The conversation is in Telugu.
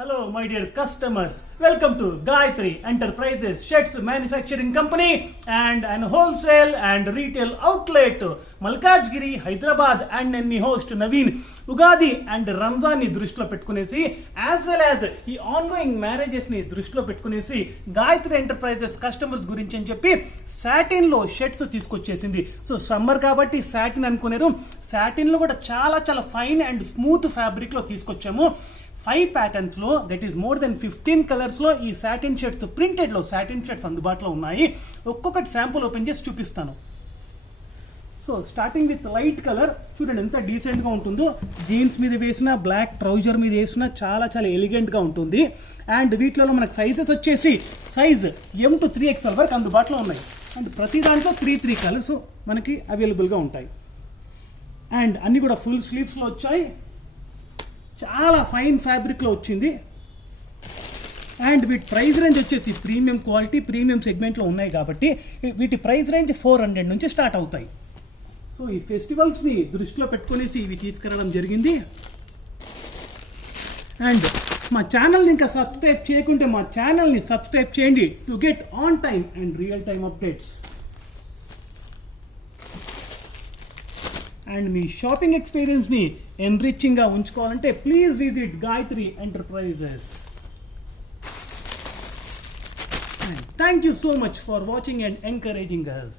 Hello, my dear customers. Welcome to Gayatri Enterprises Sheds Manufacturing Company and an wholesale and retail outlet. Malkajgiri, Hyderabad, and my host Naveen. Ugadi and Ramzan ni దృష్టిలో పెట్టుకునేసి as well as ఈ ఆన్గోయింగ్ మ్యారేజెస్ ని దృష్టిలో పెట్టుకునేసి గాయత్రి ఎంటర్ప్రైజెస్ కస్టమర్స్ గురించి అని చెప్పి సాటిన్ లో షర్ట్స్ తీసుకొచ్చేసింది. సో సమ్మర్ కాబట్టి సాటిన్ అనుకున్నారు. సాటిన్ లో కూడా చాలా చాలా ఫైన్ అండ్ స్మూత్ ఫ్యాబ్రిక్ లో తీసుకొచ్చాము. 5 ప్యాటర్న్స్ లో that is more than 15 colours లో ఈ సాటిన్ షర్ట్స్ ప్రింటెడ్ లో సాటిన్ షర్ట్స్ అందుబాటులో ఉన్నాయి. ఒక్కొక్కటి శాంపుల్ ఓపెన్ చేసి చూపిస్తాను. So starting with light colour చూడండి ఎంత డీసెంట్ గా ఉంటుందో. జీన్స్ మీద వేసిన బ్లాక్ ట్రౌజర్ మీద వేసిన చాలా చాలా ఎలిగెంట్ గా ఉంటుంది. అండ్ వీటిలో మనకు సైజెస్ వచ్చేసి సైజ్ M to 3XL వరకు అందుబాటులో ఉన్నాయి. అండ్ ప్రతి దాంట్లో 3 కలర్స్ మనకి అవైలబుల్ గా ఉంటాయి. అండ్ అన్ని కూడా ఫుల్ స్లీవ్స్ లో వచ్చాయి. చాలా ఫైన్ ఫ్యాబ్రిక్ లో వచ్చింది. అండ్ వీటి ప్రైస్ రేంజ్ వచ్చేసి ప్రీమియం క్వాలిటీ ప్రీమియం సెగ్మెంట్ లో ఉన్నాయి కాబట్టి వీటి ప్రైస్ రేంజ్ 400 నుంచి స్టార్ట్ అవుతాయి. సో ఈ ఫెస్టివల్స్ ని దృష్టిలో పెట్టుకునేసి ఇవి తీసుకురావడం జరిగింది. అండ్ మా ఛానల్ని ఇంకా సబ్స్క్రైబ్ చేయకుంటే మా ఛానల్ని సబ్స్క్రైబ్ చేయండి to get on time and real time updates. And మీ షాపింగ్ ఎక్స్పీరియన్స్ ని ఎన్రిచింగ్ గా ఉంచుకోవాలంటే please visit Gayatri Enterprises. And thank you so much for watching and encouraging us.